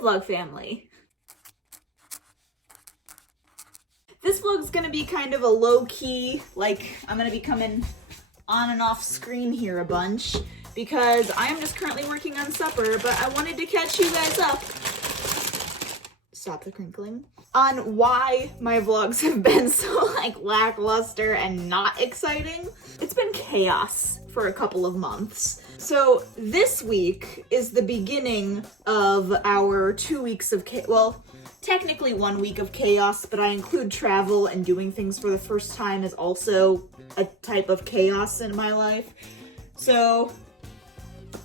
Vlog family. This vlog's gonna be kind of a low-key, like, I'm gonna be coming on and off screen here a bunch because I am just currently working on supper, but I wanted to catch you guys up. Stop the crinkling. On why my vlogs have been so like lackluster and not exciting. It's been chaos for a couple of months. So this week is the beginning of our 2 weeks of well, technically 1 week of chaos, but I include travel and doing things for the first time as also a type of chaos in my life. So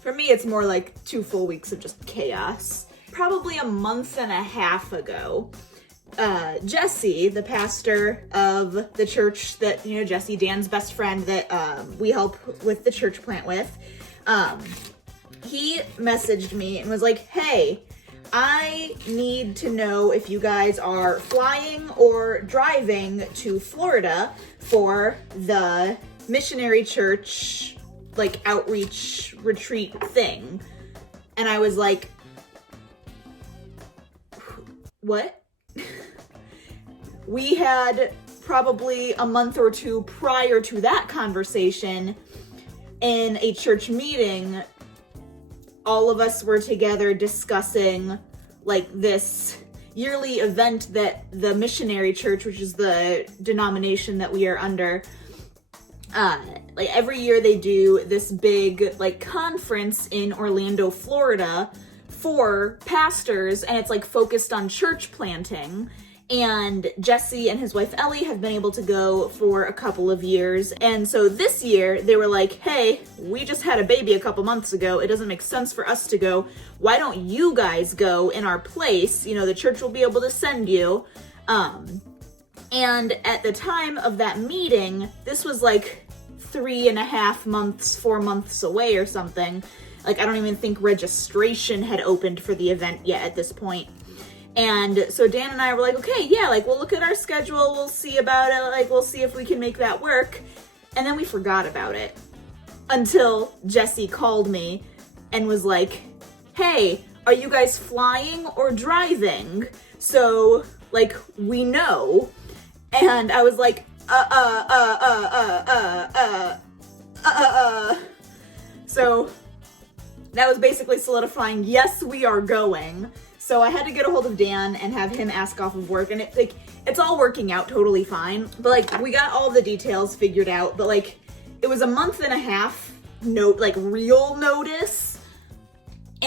for me, it's more like 2 full weeks of just chaos. Probably a month and a half ago, Jesse, the pastor of the church that, you know, Jesse, Dan's best friend that we help with the church plant with, he messaged me and was like, hey, I need to know if you guys are flying or driving to Florida for the missionary church, like, outreach retreat thing. And I was like, what? We had probably a month or two prior to that conversation in a church meeting, all of us were together discussing like this yearly event that the missionary church, which is the denomination that we are under, like every year they do this big like conference in Orlando, Florida for pastors, and it's like focused on church planting. And Jesse and his wife Ellie have been able to go for a couple of years. And so this year they were like, hey, we just had a baby a couple months ago. It doesn't make sense for us to go. Why don't you guys go in our place? You know, the church will be able to send you. And at the time of that meeting, this was like 3.5 months, 4 months away or something. Like, I don't even think registration had opened for the event yet at this point. And so Dan and I were like, okay, yeah, like, we'll look at our schedule, we'll see about it, like, we'll see if we can make that work. And then we forgot about it until Jesse called me and was like, hey, are you guys flying or driving? So, like, we know. And I was like, So that was basically solidifying, yes, we are going. So I had to get a hold of Dan and have him ask off of work, and it's all working out totally fine. But like, we got all the details figured out, but like, it was a month and a half real notice.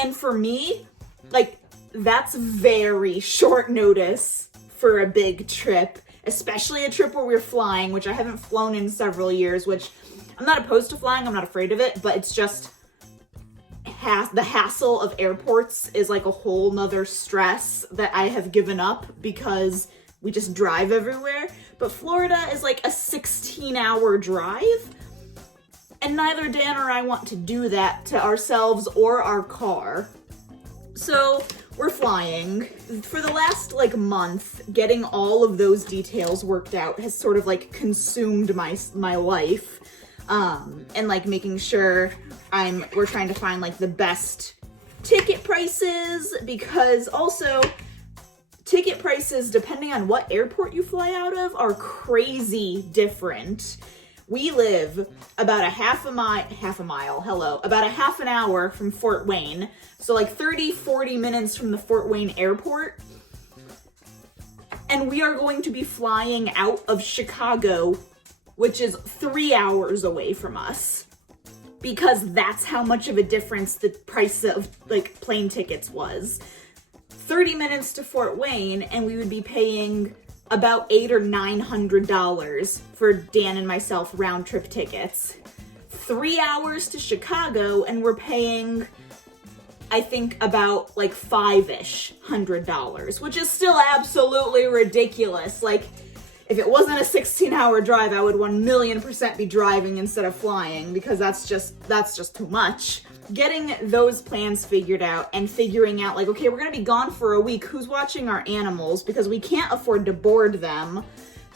And for me, like, that's very short notice for a big trip, especially a trip where we're flying, which I haven't flown in several years, which I'm not opposed to flying, I'm not afraid of it, but it's just the hassle of airports is like a whole nother stress that I have given up because we just drive everywhere. But Florida is like a 16-hour drive, and neither Dan or I want to do that to ourselves or our car. So we're flying. For the last like month, getting all of those details worked out has sort of like consumed my life. And like making sure we're trying to find like the best ticket prices, because also ticket prices, depending on what airport you fly out of, are crazy different. We live about about a half an hour from Fort Wayne. So like 30-40 minutes from the Fort Wayne airport. And we are going to be flying out of Chicago, which is 3 hours away from us, because that's how much of a difference the price of like plane tickets was. 30 minutes to Fort Wayne, and we would be paying about $800 or $900 for Dan and myself round trip tickets. 3 hours to Chicago, and we're paying, I think, about like $500, which is still absolutely ridiculous. Like, if it wasn't a 16-hour drive, I would 1,000,000% be driving instead of flying, because that's just too much. Getting those plans figured out and figuring out like, okay, we're gonna be gone for a week. Who's watching our animals? Because we can't afford to board them.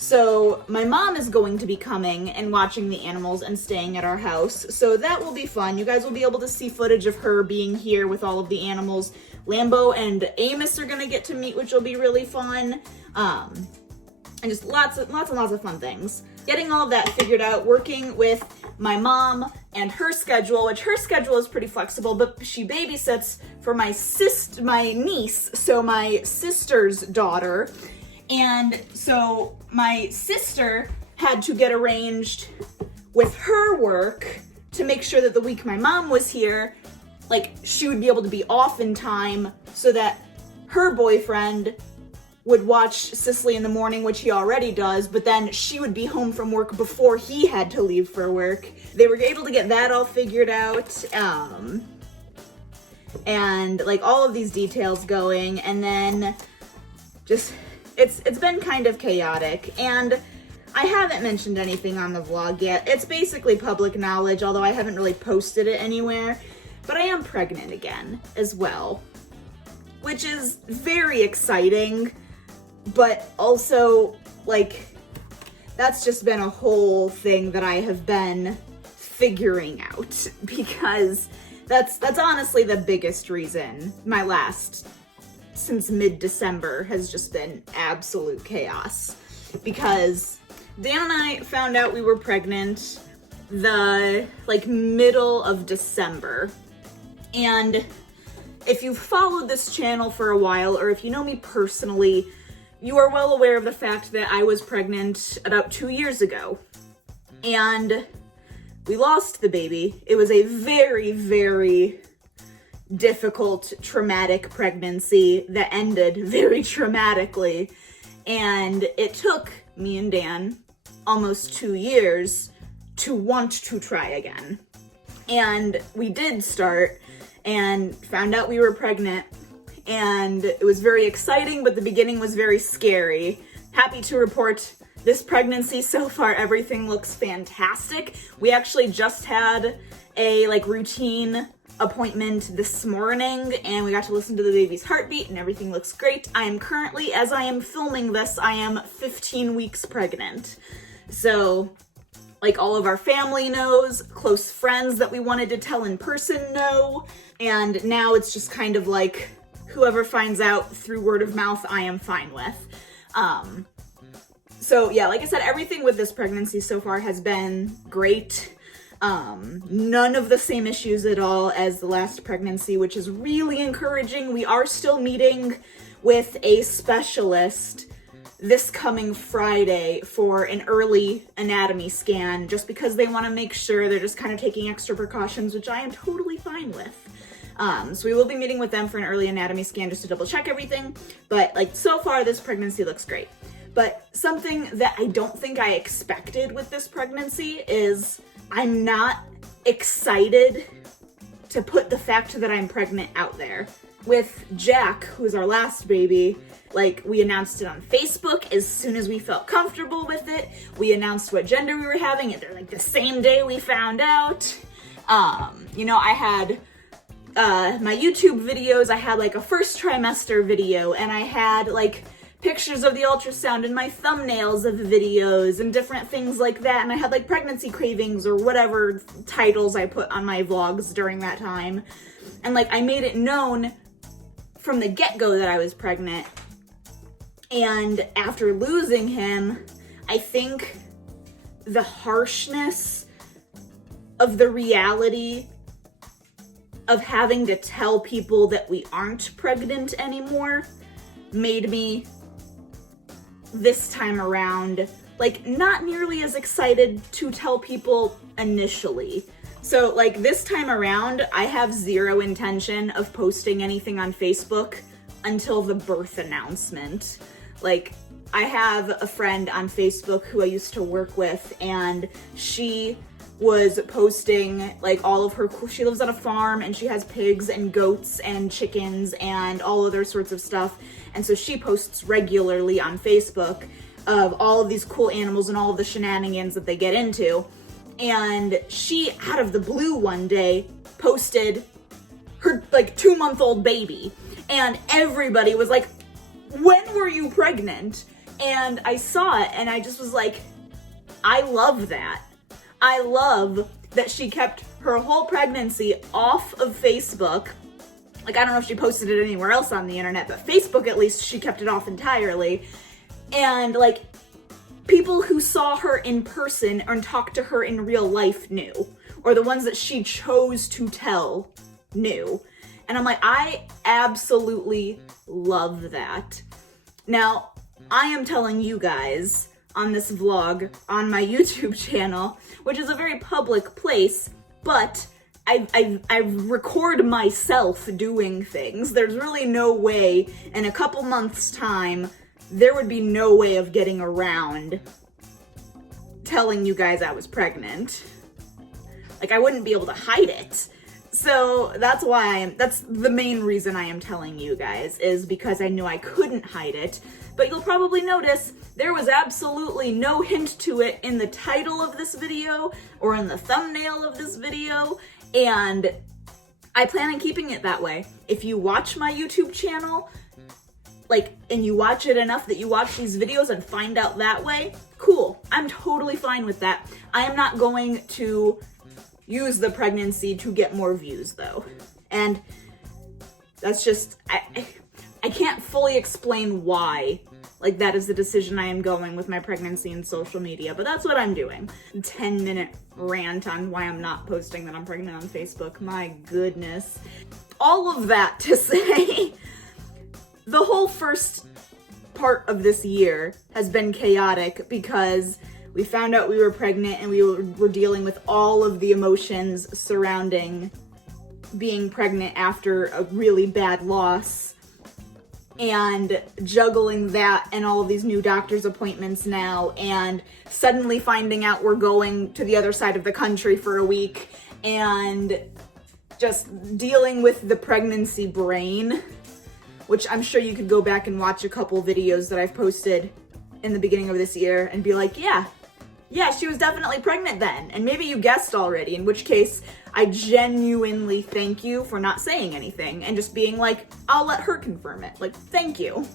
So my mom is going to be coming and watching the animals and staying at our house. So that will be fun. You guys will be able to see footage of her being here with all of the animals. Lambeau and Amos are gonna get to meet, which will be really fun. And just lots and lots of fun things. Getting all of that figured out, working with my mom and her schedule, which her schedule is pretty flexible, but she babysits for my niece, so my sister's daughter. And so my sister had to get arranged with her work to make sure that the week my mom was here, like, she would be able to be off in time so that her boyfriend would watch Cicely in the morning, which he already does, but then she would be home from work before he had to leave for work. They were able to get that all figured out, and like all of these details going, and then just, it's been kind of chaotic, and I haven't mentioned anything on the vlog yet. It's basically public knowledge, although I haven't really posted it anywhere, but I am pregnant again as well, which is very exciting. But also, like, that's just been a whole thing that I have been figuring out, because that's honestly the biggest reason my last, since mid-December, has just been absolute chaos. Because Dan and I found out we were pregnant the, like, middle of December. And if you've followed this channel for a while, or if you know me personally, you are well aware of the fact that I was pregnant about 2 years ago, and we lost the baby. It was a very, very difficult, traumatic pregnancy that ended very traumatically, and it took me and Dan almost 2 years to want to try again. And we did start and found out we were pregnant. And it was very exciting, but the beginning was very scary. Happy to report this pregnancy so far, everything looks fantastic. We actually just had a routine appointment this morning, and we got to listen to the baby's heartbeat, and everything looks great. I am currently, as I am filming this, I am 15 weeks pregnant. So, like, all of our family knows, close friends that we wanted to tell in person know, and now it's just kind of like, whoever finds out through word of mouth, I am fine with. So yeah, like I said, everything with this pregnancy so far has been great. None of the same issues at all as the last pregnancy, which is really encouraging. We are still meeting with a specialist this coming Friday for an early anatomy scan, just because they want to make sure. They're just kind of taking extra precautions, which I am totally fine with. So we will be meeting with them for an early anatomy scan just to double check everything. But like, so far this pregnancy looks great. But something that I don't think I expected with this pregnancy is I'm not excited to put the fact that I'm pregnant out there. With Jack, who's our last baby, like, we announced it on Facebook as soon as we felt comfortable with it. We announced what gender we were having, and like the same day we found out. You know, I had my YouTube videos, I had like a first trimester video, and I had like pictures of the ultrasound in my thumbnails of videos and different things like that, and I had like pregnancy cravings or whatever titles I put on my vlogs during that time. And like, I made it known from the get-go that I was pregnant. And after losing him, I think the harshness of the reality of having to tell people that we aren't pregnant anymore made me, this time around, like, not nearly as excited to tell people initially. So like, this time around, I have zero intention of posting anything on Facebook until the birth announcement. Like, I have a friend on Facebook who I used to work with, and she was posting like all of her, she lives on a farm and she has pigs and goats and chickens and all other sorts of stuff. And so she posts regularly on Facebook of all of these cool animals and all of the shenanigans that they get into. And she, out of the blue one day, posted her like 2-month-old baby. And everybody was like, when were you pregnant? And I saw it and I just was like, I love that. I love that she kept her whole pregnancy off of Facebook. Like, I don't know if she posted it anywhere else on the internet, but Facebook, at least, she kept it off entirely. And, like, people who saw her in person and talked to her in real life knew. Or the ones that she chose to tell knew. And I'm like, I absolutely love that. Now, I am telling you guys on this vlog on my YouTube channel, which is a very public place, but I record myself doing things. There's really no way in a couple months' time, there would be no way of getting around telling you guys I was pregnant. Like, I wouldn't be able to hide it. So that's why that's the main reason I am telling you guys, is because I knew I couldn't hide it. But you'll probably notice there was absolutely no hint to it in the title of this video or in the thumbnail of this video, and I plan on keeping it that way. If you watch my YouTube channel, like, and you watch it enough that you watch these videos and find out that way, cool. I'm totally fine with that. I am not going to use the pregnancy to get more views, though. And that's just, I can't fully explain why. Like, that is the decision I am going with my pregnancy and social media, but that's what I'm doing. 10-minute rant on why I'm not posting that I'm pregnant on Facebook. My goodness. All of that to say, the whole first part of this year has been chaotic because we found out we were pregnant and we were dealing with all of the emotions surrounding being pregnant after a really bad loss, and juggling that and all of these new doctor's appointments now, and suddenly finding out we're going to the other side of the country for a week, and just dealing with the pregnancy brain, which I'm sure you could go back and watch a couple videos that I've posted in the beginning of this year and be like, yeah, she was definitely pregnant then. And maybe you guessed already, in which case I genuinely thank you for not saying anything and just being like, I'll let her confirm it. Like, thank you.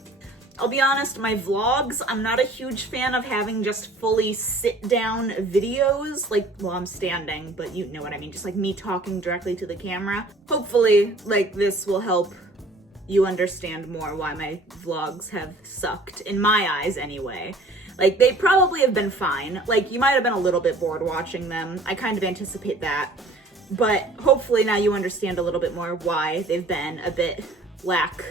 I'll be honest, my vlogs, I'm not a huge fan of having just fully sit down videos. Like, well, I'm standing, but you know what I mean. Just like me talking directly to the camera. Hopefully, like, this will help you understand more why my vlogs have sucked, in my eyes anyway. Like, they probably have been fine. Like, you might have been a little bit bored watching them. I kind of anticipate that. But hopefully now you understand a little bit more why they've been a bit lack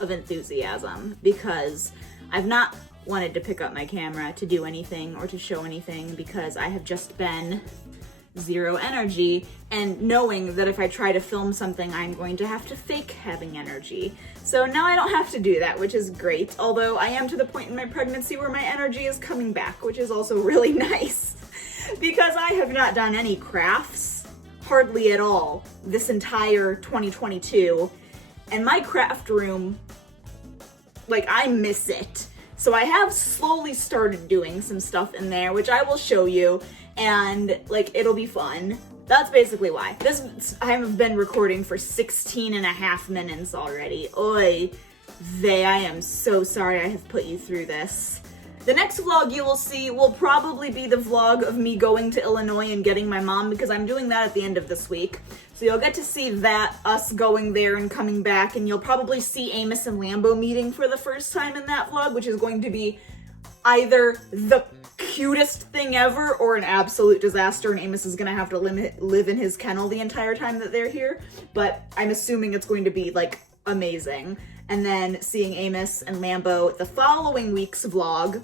of enthusiasm, because I've not wanted to pick up my camera to do anything or to show anything because I have just been zero energy, and knowing that if I try to film something, I'm going to have to fake having energy. So now I don't have to do that, which is great. Although I am to the point in my pregnancy where my energy is coming back, which is also really nice because I have not done any crafts, hardly at all, this entire 2022. And my craft room, like, I miss it. So I have slowly started doing some stuff in there, which I will show you, and like, it'll be fun. That's basically why. I have been recording for 16 and a half minutes already. Oy vey, I am so sorry I have put you through this. The next vlog you will see will probably be the vlog of me going to Illinois and getting my mom, because I'm doing that at the end of this week. So you'll get to see that, us going there and coming back, and you'll probably see Amos and Lambeau meeting for the first time in that vlog, which is going to be either the cutest thing ever or an absolute disaster, and Amos is gonna have to live in his kennel the entire time that they're here. But I'm assuming it's going to be like amazing. And then seeing Amos and Lambeau the following week's vlog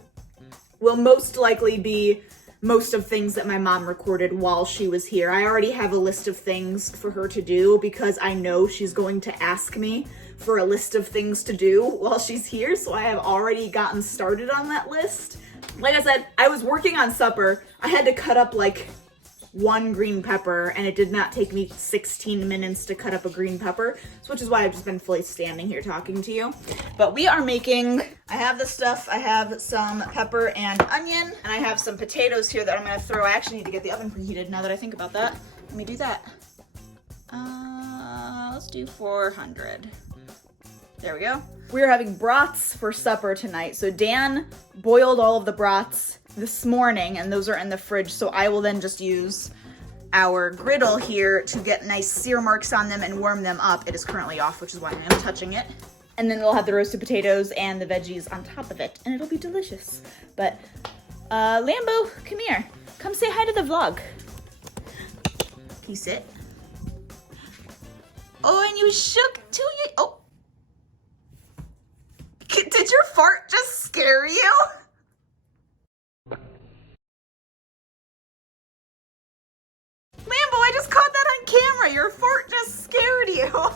will most likely be most of things that my mom recorded while she was here. I already have a list of things for her to do because I know she's going to ask me for a list of things to do while she's here, so I have already gotten started on that list. Like I said, I was working on supper. I had to cut up like one green pepper, and it did not take me 16 minutes to cut up a green pepper, which is why I've just been fully standing here talking to you. But we are making, I have this stuff. I have some pepper and onion, and I have some potatoes here that I'm gonna throw. I actually need to get the oven preheated now that I think about that. Let me do that. Let's do 400. There we go. We are having brats for supper tonight. So Dan boiled all of the brats this morning, and those are in the fridge. So I will then just use our griddle here to get nice sear marks on them and warm them up. It is currently off, which is why I'm touching it. And then we'll have the roasted potatoes and the veggies on top of it, and it'll be delicious. But Lambeau, come here. Come say hi to the vlog. Can you sit? Oh, and you shook too. Oh. Did your fart just scare you? Lambeau, I just caught that on camera. Your fart just scared you.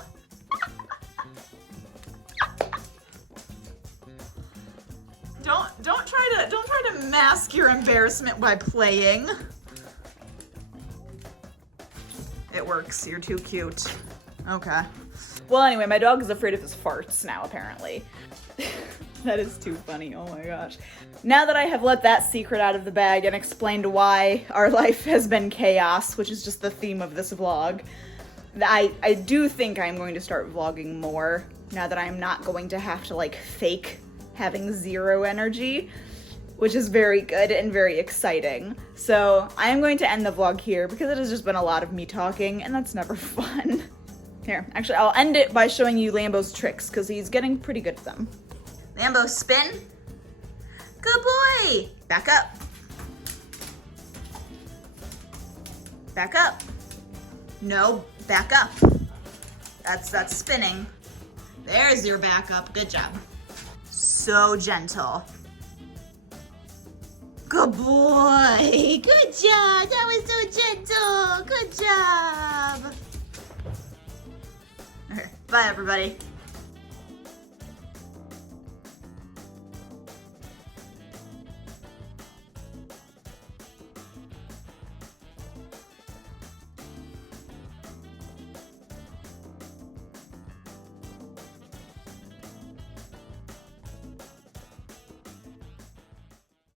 Don't try to mask your embarrassment by playing. It works. You're too cute. Okay. Well, anyway, my dog is afraid of his farts now, apparently. That is too funny. Oh my gosh. Now that I have let that secret out of the bag and explained why our life has been chaos, which is just the theme of this vlog, I do think I'm going to start vlogging more now that I'm not going to have to like fake having zero energy, which is very good and very exciting. So I am going to end the vlog here because it has just been a lot of me talking and that's never fun. Here, actually I'll end it by showing you Lambeau's tricks because he's getting pretty good at them. Lambeau, spin. Good boy. Back up. Back up. No, back up. That's spinning. There's your back up. Good job. So gentle. Good boy. Good job. That was so gentle. Good job. Okay, bye everybody.